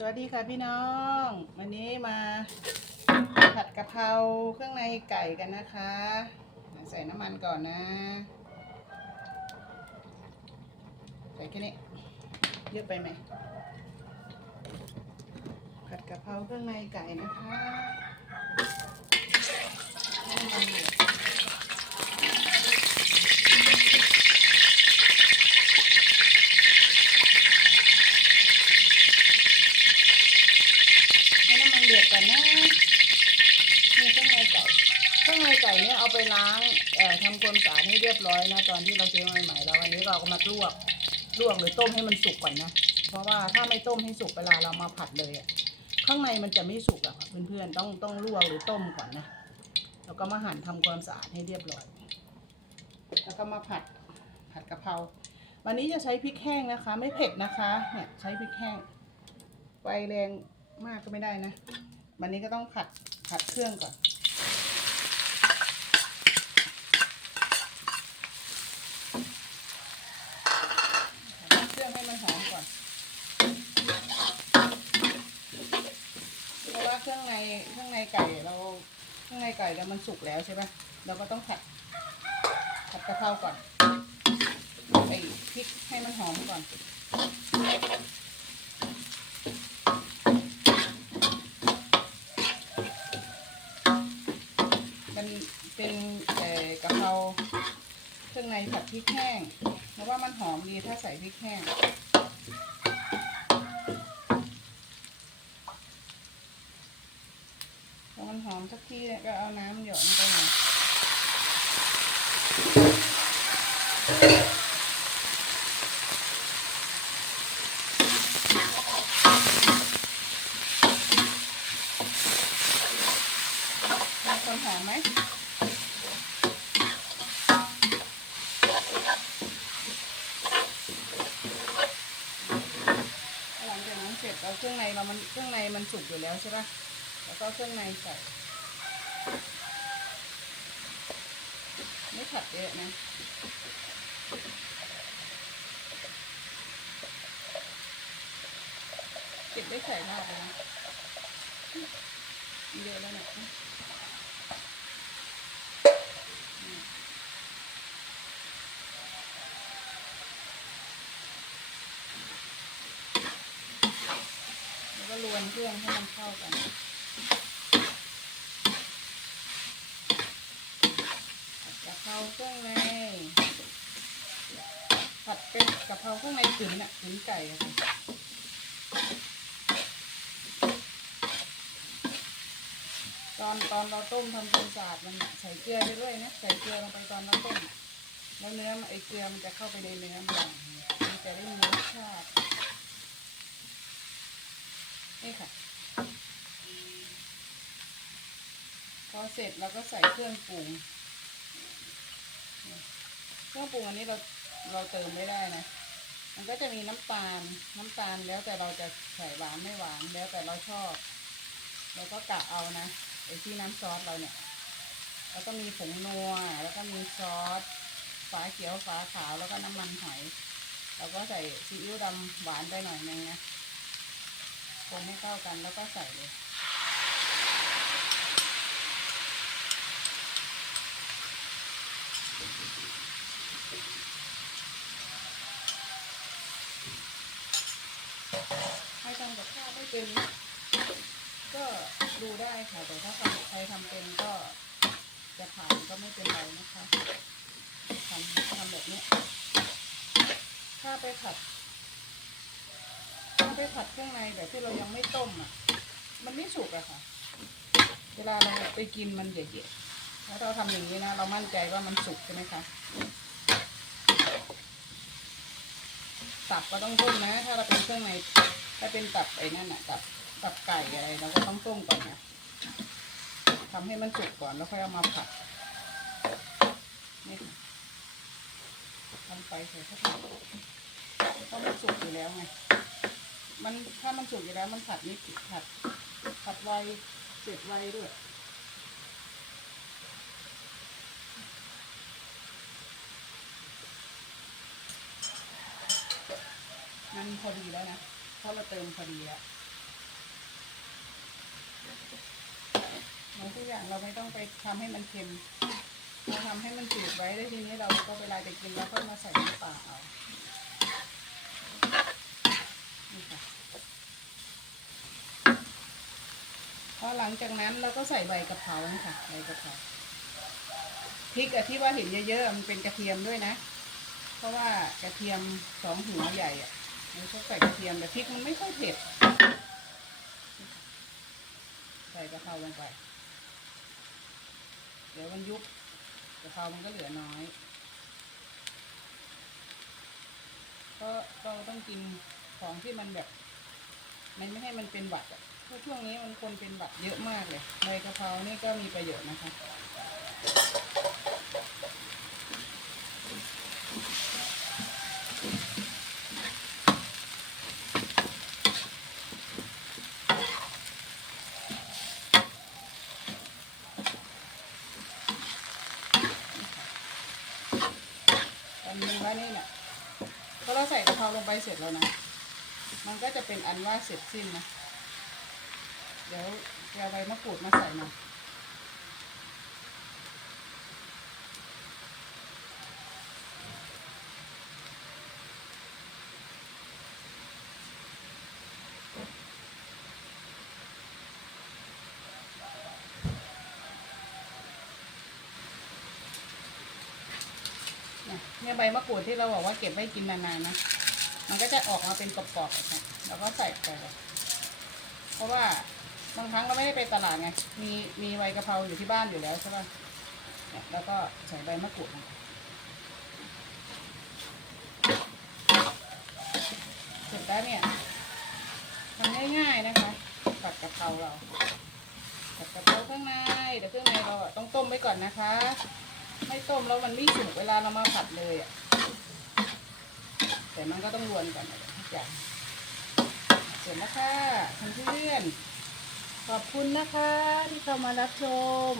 สวัสดีค่ะพี่น้อง วันนี้มาผัดกะเพราเครื่องในไก่กันนะคะ ใส่น้ำมันก่อนนะ ใส่แค่นี้เยอะไปไหมผัดกะเพราเครื่องในไก่นะคะน้ำมันเดือดให้น้ำมันเดือดก่อนนะนี่เครื่องในไก่เครื่องในไก่เนี่ยเอา ไปล้างเอ่อทำความสะอาดให้เรียบร้อยนะตอนที่เราซื้อมาใหม่ๆแล้วอันนี้เราก็มาลวกลวกหรือต้มให้มันสุกก่อนนะเพราะว่าถ้าไม่ต้มให้สุกเวลาเรามาผัดเลยอะข้างในมันจะไม่สุกอะ่ะเพื่อนๆต้องต้องลวกหรือต้มก่อนนะแล้วก็มาหั่นทำความสะอาดให้เรียบร้อย แล้วก็มาผัดผัดกะเพราวันนี้จะใช้พริกแห้งนะคะ ไม่เผ็ดนะคะเนี่ยใช้พริกแห้งไฟแรงมากก็ไม่ได้นะ วันนี้ก็ต้องผัดผัดเครื่องก่อน ผัดเครื่องให้มันหอมก่อน เพราะว่าเครื่องในเครื่องในไก่เราเครื่องในไก่เรา มันสุกแล้วใช่ปะเราก็ต้องผัดผัดกะเพราก่อนไอ้พริกให้มันหอมก่อนมันเป็นกะเพราเครื่องในผัดพริกแห้งเพราะว่ามันหอมดีถ้าใส่พริกแห้ง พอ มันหอมสักทีเนี่ยก็เอาน้ำหยดลงไปหน่อยคนหอมไหมหลังจากนั้นเสร็จเราเครื่องในเรามันเครื่องในมันสุกอยู่แล้วใช่ปะ แล้วก็เครื่องในใส่ ไม่ผัดเยอะนะเก็บได้ใส่มากเลยนะเยอะแล้วเนะแล้วก็รวนเครื่องให้มันเข้ากัน กะเพราเครื่องในผัดเป็นกะเพราเครื่องในตุ๋นอะตุ๋นไก่อะค่ะตอนตอนเราต้มทำความสะอาดมันใส่เกลือไปด้วยนะใส่เกลือลงไปตอนเราต้ม แล้วเนื้อไอเกลือมันจะเข้าไปในเนื้อมันมันจะได้มีรสชาตินี่ค่ะ พอ เสร็จเราก็ใส่เครื่องปรุง เครื่องปรุงอันนี้เราเราเติมไม่ได้นะ มันก็จะมีน้ำตาล น้ำตาลแล้วแต่เราจะใส่หวานไม่หวานแล้วแต่เราชอบเราก็กะเอานะไอ้ที่น้ำซอสเราเนี่ย แล้วก็มีผงนัว แล้วก็มีซอสฝาเขียวฝาขาวแล้วก็น้ำมันหอยแล้วก็ใส่ซีอิ๊วดำหวานไปหน่อยนึงนะคนให้เข้ากันแล้วก็ใส่เลย ใครทำกับข้าวไม่เป็น ก็ดูได้ค่ะ แต่ถ้าใครทำเป็นก็จะผ่านก็ไม่เป็นไรนะคะทำทำแบบนี้ ถ้าไปผัด ถ้าไปผัดเครื่องในแบบที่เรายังไม่ต้มอะ มันไม่สุกอะค่ะ เวลาเราไปกินมันเย็นๆแล้วเราทำอย่างนี้นะ เรามั่นใจว่ามันสุกใช่ไหมคะ ตับก็ต้องต้มนะ ถ้าเราเป็นเครื่องในถ้าเป็นตับไอ้นั่นน่ะตับตับไก่อะไรเราก็ต้องต้มก่อนนะทำให้มันสุกก่อนแล้วค่อยเอามาผัดนี่ค่ะทำไฟใส่เข้าไปเพราะมันสุกอยู่แล้วไงมันถ้ามันสุกอยู่แล้วมันผัดนิดผัดผัดไวเสร็จไวด้วย มันพอดีแล้วนะ เพราะเราเติมพอดีอะเหมือนทุกอย่างเราไม่ต้องไปทำให้มันเค็มเราทำให้มันจืดไว้แล้วทีนี้เราก็เวลาจะกินเราก็มาใส่น้ำปล่าเอานี่ค่ะพอหลังจากนั้นเราก็ใส่ใบกะเพรานะคะใบกะเพราพริกอะที่ว่าเห็นเยอะๆมันเป็นกระเทียมด้วยนะ เพราะว่ากระเทียมสองหัวใหญ่อะ เราชอบใส่กระเทียมแต่พริกมันไม่ค่อยเผ็ด ใส่กะเพราลงไป เดี๋ยวมันยุบกะเพรามันก็เหลือน้อย ก็เราต้องกินของที่มันแบบ มันไม่ให้มันเป็นหวัดอะเพราะช่วงนี้มันคนเป็นหวัดเยอะมากเลยใบกะเพรานี่ก็มีประโยชน์นะคะ ตอนนี้ว่านี่เนี่ยพอเรา ใส่กะเพราลงไปเสร็จแล้วนะ มันก็จะเป็นอันว่าเสร็จสิ้นนะ เดี๋ยวจะเอาใบมะกรูดมาใส่มาเนี่ย เนี่ยใบมะกรูดที่เราบอกว่าเก็บไว้กินนานๆนะ มันก็จะออกมาเป็นกรอบๆแบบนี้แล้วก็ใส่ไปเพราะว่าบางครั้งเราไม่ได้ไปตลาดไง มีมีใบกะเพราอยู่ที่บ้านอยู่แล้วใช่ป่ะเนี่ยแล้วก็ใส่ใบมะกรูดเสร็จแล้วเนี่ยทำง่ายๆนะคะผัดกะเพราเราผัดกะเพราข้างในเดี๋ยวเครื่องในเราต้องต้มไว้ก่อนนะคะ ไม่ต้มแล้วมันไม่สุกเวลาเรามาผัดเลยอะแต่มันก็ต้องรวนก่อนทุกอย่างเสร็จแล้วค่ะเพื่อนๆขอบคุณนะคะที่เข้ามารับชม